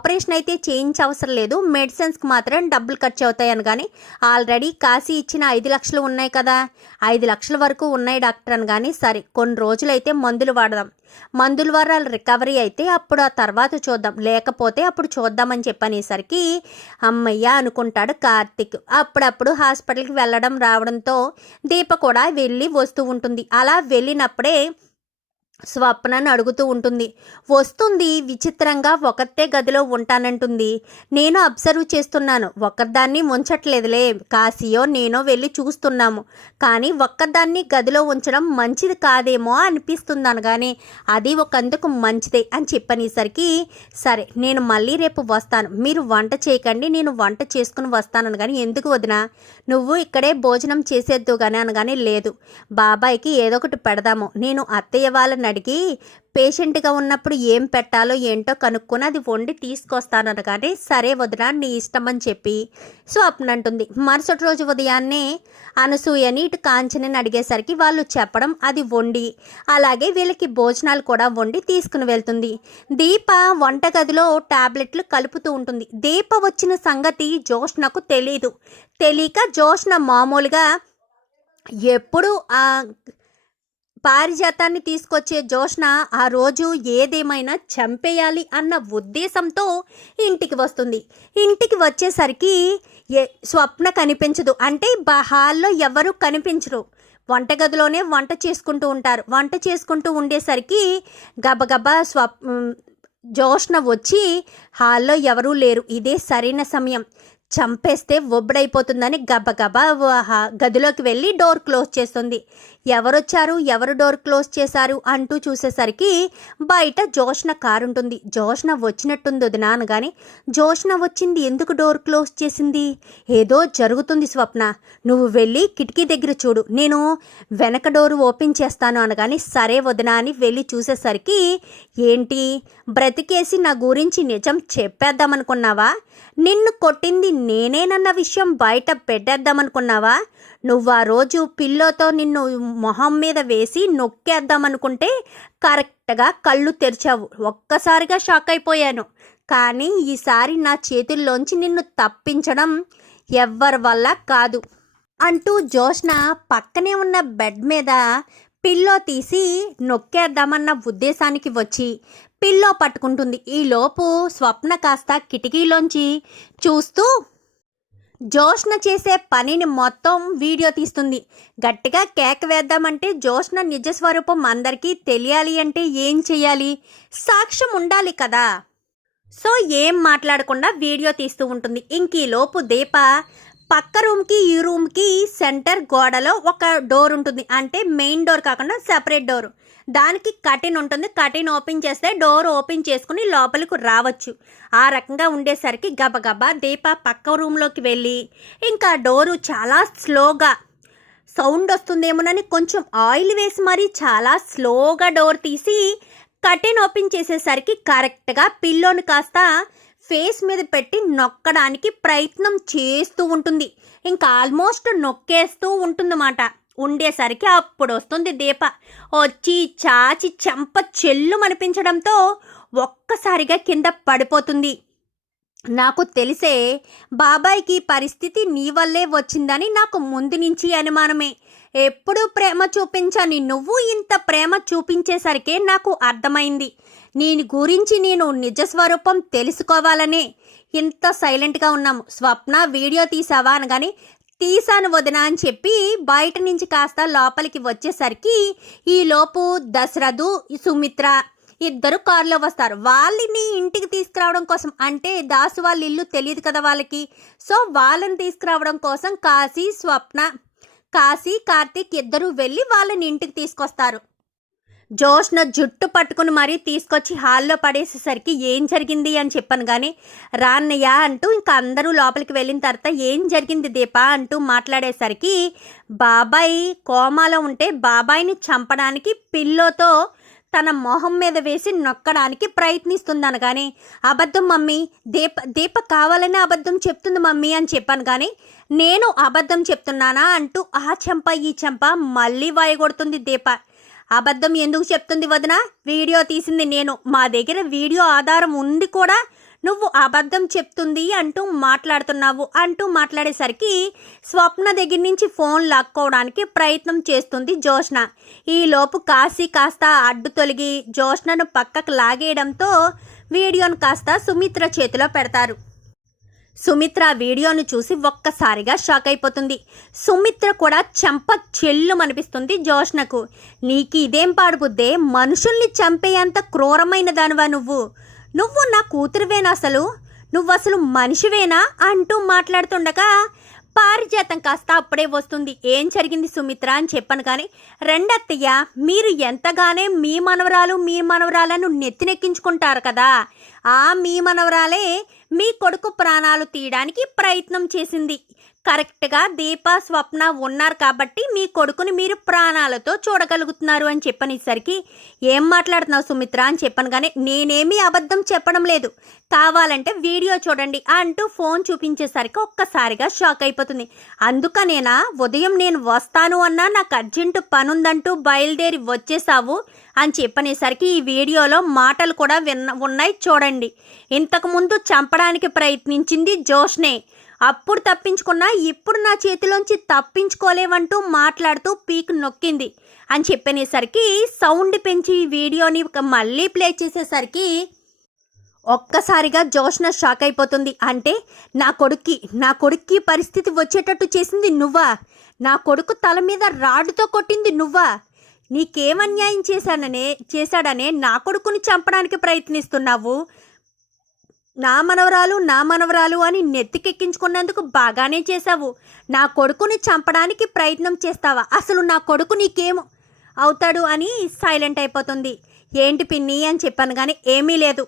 Operation అయితే చేయించ అవసరం లేదు. మెడిసిన్స్కి మాత్రం డబ్బులు ఖర్చు అవుతాయని కానీ ఆల్రెడీ కాశీ ఇచ్చిన ఐదు లక్షలు ఉన్నాయి కదా. ఐదు లక్షల వరకు ఉన్నాయి డాక్టర్ అని కానీ సరే కొన్ని రోజులైతే మందులు వాడదాం. మందుల వారాలు రికవరీ అయితే అప్పుడు ఆ తర్వాత చూద్దాం. లేకపోతే అప్పుడు చూద్దామని చెప్పనేసరికి అమ్మయ్య అనుకుంటాడు కార్తిక్. అప్పుడప్పుడు హాస్పిటల్కి వెళ్ళడం రావడంతో దీప కూడా వెళ్ళి వస్తూ ఉంటుంది. అలా వెళ్ళినప్పుడే స్వప్నను అడుగుతూ ఉంటుంది. వస్తుంది విచిత్రంగా ఒకటే గదిలో ఉంటానంటుంది. నేను అబ్జర్వ్ చేస్తున్నాను. ఒక్కదాన్ని ఉంచట్లేదులే కాశీయో నేనో వెళ్ళి చూస్తున్నాము. కానీ ఒక్కదాన్ని గదిలో ఉంచడం మంచిది కాదేమో అనిపిస్తుంది అనగానే అది ఒకందుకు మంచిదే అని చెప్పనేసరికి సరే నేను మళ్ళీ రేపు వస్తాను. మీరు వంట చేయకండి నేను వంట చేసుకుని వస్తాను కానీ ఎందుకు వదినా? నువ్వు ఇక్కడే భోజనం చేసేద్దు కానీ అనగానే లేదు. బాబాయ్కి ఏదో ఒకటి పెడదాము. నేను అత్తయ్య వాళ్ళని అడిగి పేషెంట్గా ఉన్నప్పుడు ఏం పెట్టాలో ఏంటో కనుక్కొని అది వండి తీసుకొస్తాననగానే సరే వదిన నీ ఇష్టం అని చెప్పి స్వప్న అంటుంది. మరుసటి రోజు ఉదయాన్నే అనసూయని ఇటు కాంచనని అడిగేసరికి వాళ్ళు చెప్పడం అది వండి అలాగే వీళ్ళకి భోజనాలు కూడా వండి తీసుకుని వెళ్తుంది. దీప వంటగదిలో టాబ్లెట్లు కలుపుతూ ఉంటుంది. దీప వచ్చిన సంగతి జోష్నకు తెలియదు తెలియక జోష్న మామూలుగా ఎప్పుడు ఆ పారిజాతాన్ని తీసుకొచ్చే జోష్న ఆ రోజు ఏదేమైనా చంపేయాలి అన్న ఉద్దేశంతో ఇంటికి వస్తుంది. ఇంటికి వచ్చేసరికి ఏ స్వప్న కనిపించదు. అంటే బ- హాల్లో ఎవరు కనిపించరు. వంటగదిలోనే వంట చేసుకుంటూ ఉంటారు. వంట చేసుకుంటూ ఉండేసరికి గబగబా స్వప్ ఉమ్, జోష్న వచ్చి హాల్లో ఎవరూ లేరు. ఇదే సరైన సమయం. చంపేస్తే ఒబ్బడైపోతుందని గబగబా గదిలోకి వెళ్ళి డోర్ క్లోజ్ చేస్తుంది. ఎవరొచ్చారు? ఎవరు డోర్ క్లోజ్ చేశారు? అంటూ చూసేసరికి బయట జోష్న కారు ఉంటుంది జోష్న వచ్చినట్టుంది వదినా అనగానే జోష్న వచ్చింది. ఎందుకు డోర్ క్లోజ్ చేసింది? ఏదో జరుగుతుంది స్వప్న. నువ్వు వెళ్ళి కిటికీ దగ్గర చూడు. నేను వెనక డోరు ఓపెన్ చేస్తాను అనగానే సరే వదినా అని వెళ్ళి చూసేసరికి ఏంటి? బ్రతికేసి నా గురించి నిజం చెప్పేద్దామనుకున్నావా? నిన్ను కొట్టింది నేనేనన్న విషయం బయట పెట్టేద్దామనుకున్నావా? నువ్వు ఆ రోజు పిల్లోతో నిన్ను మొహం మీద వేసి నొక్కేద్దామనుకుంటే కరెక్ట్గా కళ్ళు తెరిచావు. ఒక్కసారిగా షాక్ అయిపోయాను. కానీ ఈసారి నా చేతుల్లోంచి నిన్ను తప్పించడం ఎవ్వరి వల్ల కాదు అంటూ జోష్న పక్కనే ఉన్న బెడ్ మీద పిల్లో తీసి నొక్కేద్దామన్న ఉద్దేశానికి వచ్చి పిల్లో పట్టుకుంటుంది. ఈలోపు స్వప్న కాస్త కిటికీలోంచి చూస్తూ జోష్న చేసే పనిని మొత్తం వీడియో తీస్తుంది. గట్టిగా కేక్ వేద్దామంటే జోష్న నిజ స్వరూపం అందరికీ తెలియాలి అంటే ఏం చెయ్యాలి? సాక్ష్యం ఉండాలి కదా. సో ఏం మాట్లాడకుండా వీడియో తీస్తూ ఉంటుంది. ఇంక లోపు దీప పక్క రూమ్కి ఈ రూమ్కి సెంటర్ గోడలో ఒక డోర్ ఉంటుంది. అంటే మెయిన్ డోర్ కాకుండా సెపరేట్ డోర్. దానికి కటిన్ ఉంటుంది. కటిన్ ఓపెన్ చేస్తే డోర్ ఓపెన్ చేసుకుని లోపలికి రావచ్చు. ఆ రకంగా ఉండేసరికి గబగబా దీప పక్క రూమ్లోకి వెళ్ళి ఇంకా డోరు చాలా స్లోగా సౌండ్ వస్తుందేమోనని కొంచెం ఆయిల్ వేసి మరీ చాలా స్లోగా డోర్ తీసి కర్టెన్ ఓపెన్ చేసేసరికి కరెక్ట్గా పిల్లోని కాస్త ఫేస్ మీద పెట్టి నొక్కడానికి ప్రయత్నం చేస్తూ ఉంటుంది. ఇంకా ఆల్మోస్ట్ నొక్కేస్తూ ఉంటుందన్నమాట. ఉండేసరికి అప్పుడు వస్తుంది దీప. వచ్చి చాచి చెంప చెల్లు అనిపించడంతో ఒక్కసారిగా కింద పడిపోతుంది. నాకు తెలిసే బాబాయ్కి పరిస్థితి నీ వల్లే వచ్చిందని నాకు ముందు నుంచి అనుమానమే. ఎప్పుడు ప్రేమ చూపించని నువ్వు ఇంత ప్రేమ చూపించేసరికే నాకు అర్థమైంది. నేను గురించి నేను నిజ స్వరూపం తెలుసుకోవాలనే ఇంత సైలెంట్గా ఉన్నాము స్వప్న వీడియో తీసావా అనగాని తీసాను వదిన అని చెప్పి బయట నుంచి కాస్త లోపలికి వచ్చేసరికి ఈలోపు దశరథు సుమిత్ర ఇద్దరు కారులో వస్తారు. వాళ్ళని ఇంటికి తీసుకురావడం కోసం అంటే దాసు వాళ్ళ ఇల్లు తెలియదు కదా వాళ్ళకి. సో వాళ్ళని తీసుకురావడం కోసం కాశీ స్వప్న కాశీ కార్తీక్ ఇద్దరు వెళ్ళి వాళ్ళని ఇంటికి తీసుకొస్తారు. జోష్ను జుట్టు పట్టుకుని మరీ తీసుకొచ్చి హాల్లో పడేసేసరికి ఏం జరిగింది అని చెప్పాను కానీ రాన్నయ్య అంటూ ఇంకా అందరూ లోపలికి వెళ్ళిన తర్వాత ఏం జరిగింది దీప అంటూ మాట్లాడేసరికి బాబాయ్ కోమాలో ఉంటే బాబాయ్ని చంపడానికి పిల్లోతో తన మొహం మీద వేసి నొక్కడానికి ప్రయత్నిస్తున్నాను కానీ అబద్ధం మమ్మీ దీప దీప కావాలనే అబద్ధం చెప్తుంది మమ్మీ అని చెప్పాను కానీ నేను అబద్ధం చెప్తున్నానా అంటూ ఆ చెంప ఈ చెంప మళ్ళీ వాయగొడుతుంది దీప అబద్ధం ఎందుకు చెప్తుంది వదిన? వీడియో తీసింది నేను. మా దగ్గర వీడియో ఆధారం ఉంది కూడా. నువ్వు అబద్ధం చెప్తుంది అంటూ మాట్లాడుతున్నావు అంటూ మాట్లాడేసరికి స్వప్న దగ్గర నుంచి ఫోన్ లాక్కోవడానికి ప్రయత్నం చేస్తుంది జోష్న. ఈలోపు కాశీ కాస్త అడ్డు తొలగి జోష్నను పక్కకు లాగేయడంతో వీడియోను కాస్త సుమిత్ర చేతిలో పెడతారు. సుమిత్ర వీడియోను చూసి ఒక్కసారిగా షాక్ అయిపోతుంది. సుమిత్ర కూడా చెంప చెల్లు అనిపిస్తుంది జోష్నకు. నీకు ఇదేం పాడుబుద్దే మనుషుల్ని చంపేంత క్రూరమైన దానివా నువ్వు? నువ్వు నా కూతురువేనా అసలు? నువ్వు అసలు మనిషివేనా? అంటూ మాట్లాడుతుండగా పారిజాతం కాస్త అప్పుడే వస్తుంది. ఏం జరిగింది సుమిత్ర అని చెప్పాను కానీ రెండత్తయ్య మీరు ఎంతగానే మీ మనవరాలు మీ మనవరాలను నెత్తినెక్కించుకుంటారు కదా. ఆ మీ మనవరాలే మీ కొడుకు ప్రాణాలు తీయడానికి ప్రయత్నం చేసింది. కరెక్ట్గా దీప స్వప్న ఉన్నారు కాబట్టి మీ కొడుకుని మీరు ప్రాణాలతో చూడగలుగుతున్నారు అని చెప్పనేసరికి ఏం మాట్లాడుతున్నావు సుమిత్ర అని చెప్పాను కానీ నేనేమీ అబద్ధం చెప్పడం లేదు. కావాలంటే వీడియో చూడండి అంటూ ఫోన్ చూపించేసరికి ఒక్కసారిగా షాక్ అయిపోతుంది. అందుకనేనా ఉదయం నేను వస్తాను అన్నా నాకు అర్జెంటు పనుందంటూ బయలుదేరి వచ్చేసావు. అని చెప్పనేసరికి ఈ వీడియోలో మాటలు కూడా విన్న ఉన్నాయి చూడండి. ఇంతకుముందు చంపడానికి ప్రయత్నించింది జోష్నే. అప్పుడు తప్పించుకున్నా ఇప్పుడు నా చేతిలోంచి తప్పించుకోలేవంటూ మాట్లాడుతూ పీక్ నొక్కింది. అని చెప్పనేసరికి సౌండ్ పెంచి ఈ వీడియోని మళ్ళీ ప్లే చేసేసరికి ఒక్కసారిగా జోష్న షాక్ అయిపోతుంది. అంటే నా కొడుక్కి నా కొడుక్కి పరిస్థితి వచ్చేటట్టు చేసింది నువ్వా? నా కొడుకు తల మీద రాడుతో కొట్టింది నువ్వా? నీకేం అన్యాయం చేశాననే చేశాడనే నా కొడుకుని చంపడానికి ప్రయత్నిస్తున్నావు? నా మనవరాలు నా మనవరాలు అని నెత్తికెక్కించుకున్నందుకు బాగానే చేశావు. నా కొడుకుని చంపడానికి ప్రయత్నం చేస్తావా? అసలు నా కొడుకు నీకేం అవుతాడు అని సైలెంట్ అయిపోతుంది. ఏంటి పిన్ని అని చెప్పాను కానీ ఏమీ లేదు.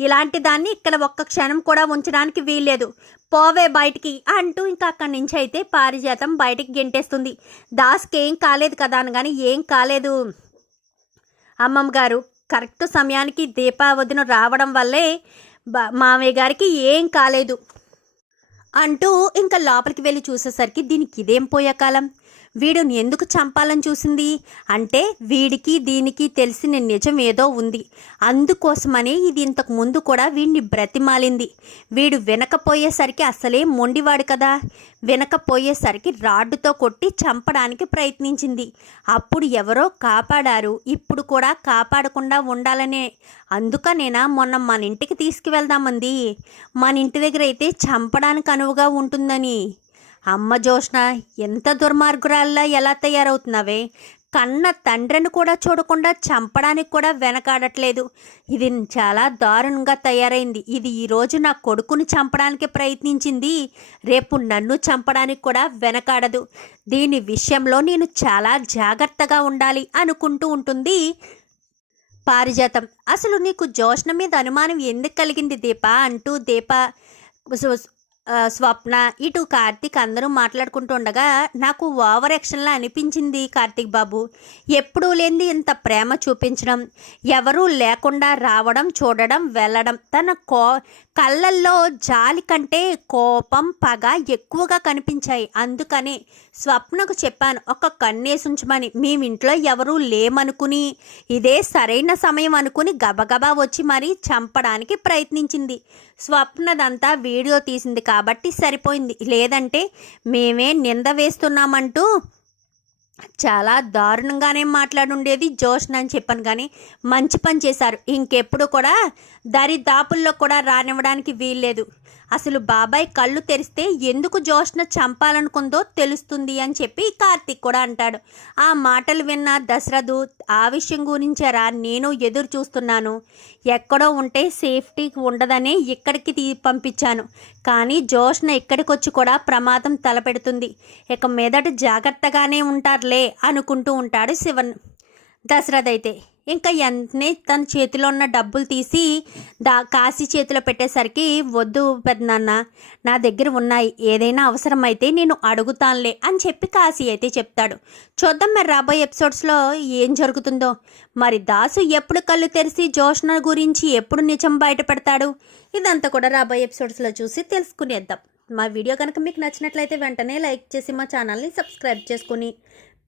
ఇలాంటి దాన్ని ఇక్కడ ఒక్క క్షణం కూడా ఉంచడానికి వీల్లేదు. పోవే బయటికి అంటూ ఇంకా అక్కడి నుంచి అయితే పారిజాతం బయటికి గెంటేస్తుంది. దాస్కి ఏం కాలేదు కదా అని కానీ ఏం కాలేదు. అమ్మమ్మ గారు కరెక్ట్ సమయానికి దీపావధిన రావడం వల్లే బా మామయ్య గారికి ఏం కాలేదు. అంటూ ఇంకా లోపలికి వెళ్ళి చూసేసరికి దీనికి ఇదేం పోయే కాలం వీడిని ఎందుకు చంపాలని చూసింది? అంటే వీడికి దీనికి తెలిసిన నిజం ఏదో ఉంది. అందుకోసమనే ఇది ఇంతకు ముందు కూడా వీడిని బ్రతిమాలింది. వీడు వినకపోయేసరికి అసలే మొండివాడు కదా. వినకపోయేసరికి రాడ్డుతో కొట్టి చంపడానికి ప్రయత్నించింది. అప్పుడు ఎవరో కాపాడారు. ఇప్పుడు కూడా కాపాడకుండా ఉండాలనే. అందుకనేనా మొన్న మన ఇంటికి తీసుకువెళ్దామంది? మన ఇంటి దగ్గర అయితే చంపడానికి అనువుగా ఉంటుందని. అమ్మ జోష్ణ ఎంత దుర్మార్గురాల్లా ఎలా తయారవుతున్నావే? కన్న తండ్రిని కూడా చూడకుండా చంపడానికి కూడా వెనకాడట్లేదు. ఇది చాలా దారుణంగా తయారైంది. ఇది ఈరోజు నా కొడుకుని చంపడానికి ప్రయత్నించింది. రేపు నన్ను చంపడానికి కూడా వెనకాడదు. దీని విషయంలో నేను చాలా జాగ్రత్తగా ఉండాలి అనుకుంటూ ఉంటుంది పారిజాతం. అసలు నీకు జోష్ణ మీద అనుమానం ఎందుకు కలిగింది దీప? అంటూ దీప స్వప్న ఇటు కార్తీక్ అందరూ మాట్లాడుకుంటూ ఉండగా నాకు ఓవర్ యాక్షన్లా అనిపించింది కార్తీక్ బాబు. ఎప్పుడూ లేనిది ఇంత ప్రేమ చూపించడం ఎవరూ లేకుండా రావడం చూడడం వెళ్ళడం తన కో కళ్ళల్లో జాలి కంటే కోపం పగ ఎక్కువగా కనిపించాయి. అందుకనే స్వప్నకు చెప్పాను ఒక కన్నేసుంచమని మేమింట్లో ఎవరూ లేమనుకుని ఇదే సరైన సమయం అనుకుని గబగబా వచ్చి మరీ చంపడానికి ప్రయత్నించింది. స్వప్నదంతా వీడియో తీసింది కాబట్టి సరిపోయింది. లేదంటే మేమే నింద వేస్తున్నామంటూ చాలా దారుణంగానే మాట్లాడుండేది జోష్న అని చెప్పాను కానీ మంచి పని చేశారు. ఇంకెప్పుడు కూడా దరిదాపుల్లో కూడా రానివ్వడానికి వీల్లేదు. అసలు బాబాయ్ కళ్ళు తెరిస్తే ఎందుకు జోష్న చంపాలనుకుందో తెలుస్తుంది అని చెప్పి కార్తీక్ కూడా అంటాడు. ఆ మాటలు విన్న దశరథు ఆ విషయం గురించారా నేను ఎదురు చూస్తున్నాను. ఎక్కడో ఉంటే సేఫ్టీ ఉండదనే ఇక్కడికి తీ పంపించాను. కానీ జోష్న ఇక్కడికి వచ్చి కూడా ప్రమాదం తలపెడుతుంది. ఇక మీదట జాగ్రత్తగానే ఉంటారులే అనుకుంటూ ఉంటాడు శివన్. దశరథ్ అయితే ఇంకా వెంటనే తన చేతిలో ఉన్న డబ్బులు తీసి దా కాశీ చేతిలో పెట్టేసరికి వద్దు పెద్దనాన్న నా దగ్గర ఉన్నాయి. ఏదైనా అవసరమైతే నేను అడుగుతానులే అని చెప్పి కాశీ అయితే చెప్తాడు. చూద్దాం మరి రాబోయే ఎపిసోడ్స్లో ఏం జరుగుతుందో. మరి దాసు ఎప్పుడు కళ్ళు తెరిచి జోష్న గురించి ఎప్పుడు నిజం బయటపెడతాడు ఇదంతా కూడా రాబోయే ఎపిసోడ్స్లో చూసి తెలుసుకునేద్దాం. మా వీడియో కనుక మీకు నచ్చినట్లయితే వెంటనే లైక్ చేసి మా ఛానల్ని సబ్స్క్రైబ్ చేసుకుని